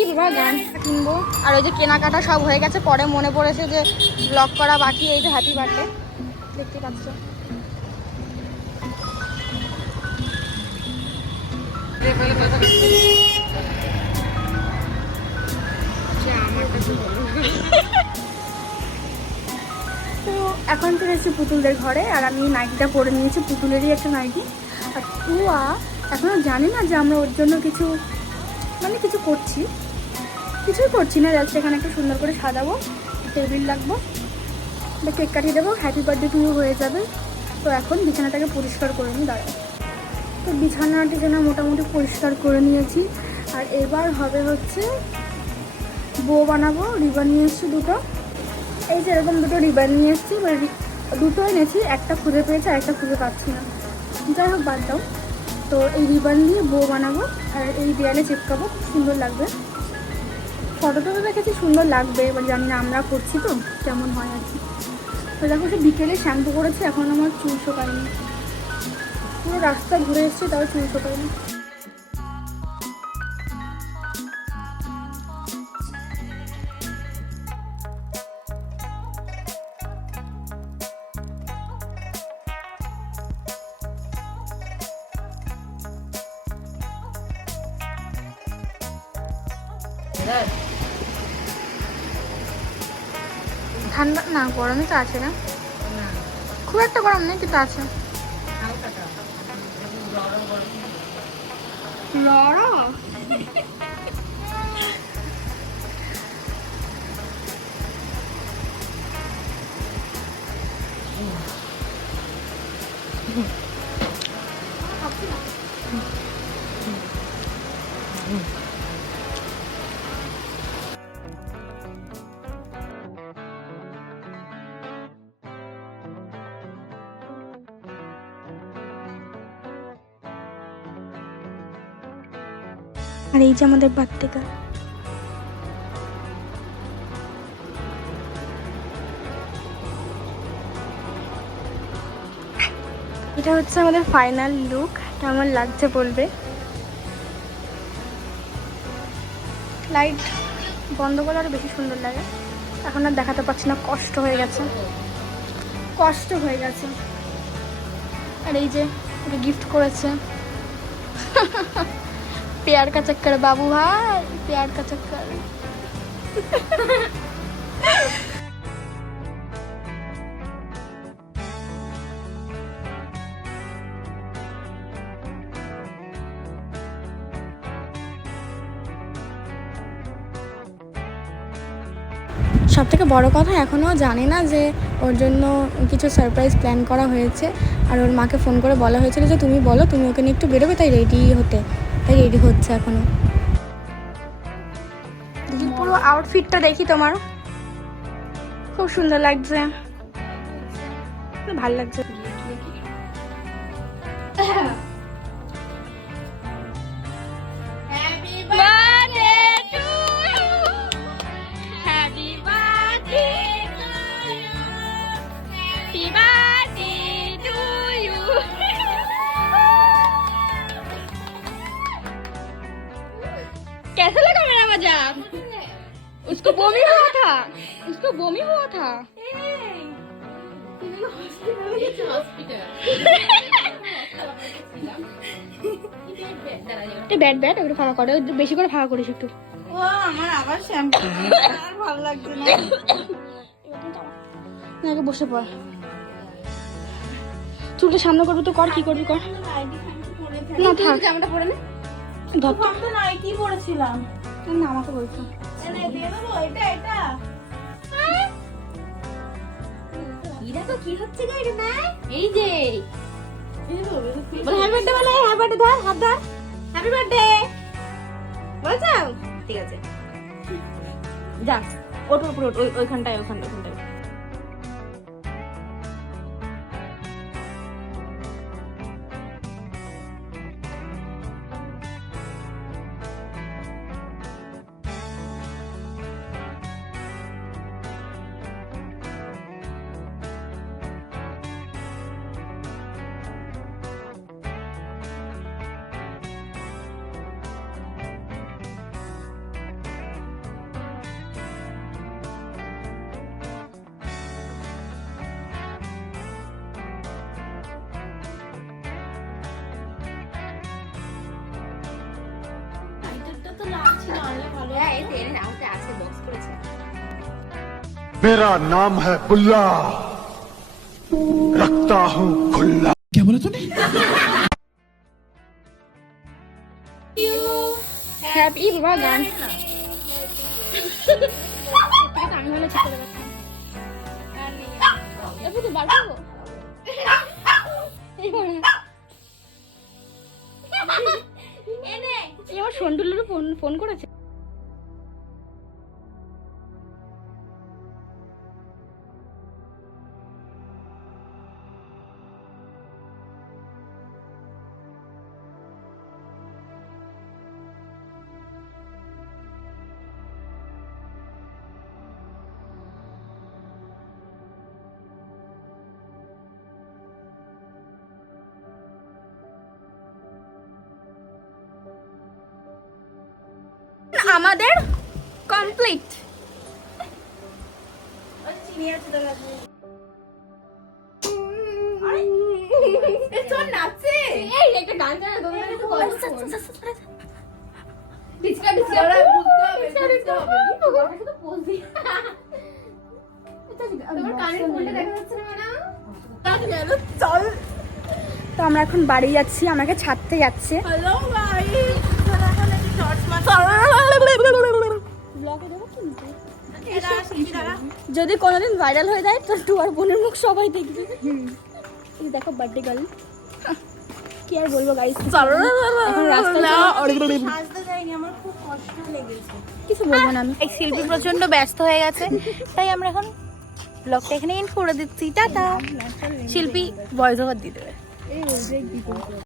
কি বাবা গান কিনবো। আর ওই যে কেনাকাটা সব হয়ে গেছে, পরে মনে পড়েছে যে ব্লগ করা বাকি। এই যে হ্যাপি বার্থডে দেখতে পাচ্ছ। তো এখন চলে এসেছি পুতুলদের ঘরে, আর আমি নাইটিটা পরে নিয়েছি, পুতুলেরই একটা নাইটি। আর তুয়া এখনও জানি না যে আমরা ওর জন্য কিছু কিছু করছি, কিছুই করছি না, জাস্ট এখানে একটু সুন্দর করে সাজাবো, টেবিল রাখবো, কেক কাটিয়ে দেবো, হ্যাপি বার্থডে টু হয়ে যাবে। তো এখন বিছানাটাকে পরিষ্কার করে নিই, দাঁড়াও। তো বিছানা মোটামুটি পরিষ্কার করে নিয়েছি। আর এবার হবে হচ্ছে বো বানাবো। রিবন নিয়ে এসেছি দুটো, এই যে এরকম দুটো রিবন নিয়ে এসেছি, দুটো এনেছি, একটা খুঁজে পেয়েছি আর একটা খুঁজে পাচ্ছি না, যাই হোক বাদ দাও। তো এই রিবন দিয়ে বো বানাবো আর এই দেয়ালে চিপকাবো, খুব সুন্দর লাগবে। ফটোটা দেখেছি সুন্দর লাগবে, এবার জানি না আমরা করছি তো কেমন হয় আর কি। তো দেখো সে বিকেলে শ্যাম্পু করেছে, এখন আমার চুল শোকায়নি, পুরো রাস্তা ঘুরে এসছে তাও চুল শোকায়নি। ঠান্ডা না, গরমই তো আছে না, খুব একটা গরম নেই কিন্তু আছে। লড়ো আর এই যে আমাদের বার্থডে গার্ল, এটা হচ্ছে আমাদের ফাইনাল লুক। কেমন লাগছে বলবে। লাইট বন্ধ করলে আরো বেশি সুন্দর লাগে, এখন আর দেখাতে পারছি না, কষ্ট হয়ে গেছে। আর এই যে ওকে গিফট করেছে प्यार का चक्कर बाबू भाई, प्यार का चक्कर। সব থেকে বড়ো কথা, এখনও জানি না যে ওর জন্য কিছু সারপ্রাইজ প্ল্যান করা হয়েছে। আর ওর মাকে ফোন করে বলা হয়েছিল যে তুমি বলো, তুমি ওকে নিয়ে একটু বেরোবে, তাই রেডি হচ্ছে এখনো। দেখি পুরো আউটফিটটা দেখি, তোমার খুব সুন্দর লাগছে, ভালো লাগছে। कैसा लगा मेरा मजाक? उसको बॉमी हुआ था। ব্যাট ওটা ফাঁকা করে, বেশি করে ফাঁকা করিস একটু। ও আমার আবার শ্যাম্পু আর ভালো লাগছে না। না আগে বসে পড়, চুলটা সামনে করবি তো কর, কি করবি কর। না থাক, জামাটা পরে নে। ধরতে না, কি পরেছিলাম না, আমাকে বলছো এটা কি হচ্ছে গো, এটা না এই যে বল হ্যাপি বার্থডে, বলে হ্যাপি বার্থডে, ধর হাত ধর, হ্যাপি বার্থডে বলছো, ঠিক আছে যা ওঠ ওইখানটায়। তো লাগছিল আনলে ভালো। হ্যাঁ এই এনে নাও, ওটা আছে বক্স করেছে। मेरा नाम है बुल्ला, रखता हूँ खुल्ला। क्या बोला तूने? হ্যাপি বাবা গান আমি ভালো ঠিক করে রাখতাম এবার তো বার করবো আমার সন্টুলেরও ফোন করেছে। আমাদের কমপ্লিট। তো আমরা এখন বাড়ি যাচ্ছি, আমাকে ছাড়তে যাচ্ছে। যদি কোনোদিন ভাইরাল হয়ে যায় তো টু আর বোনের মুখ সবাই দেখবে। দেখো বার্থডে গার্ল, কি আর বলবো গাইস, কিছু বলবো না আমি। শিল্পী প্রচন্ড ব্যস্ত হয়ে গেছে, তাই আমরা এখন ব্লগটা এখানে এন্ড করে দিচ্ছি। টাটা। শিল্পী ভয়েস ওভার দিয়ে দেবে।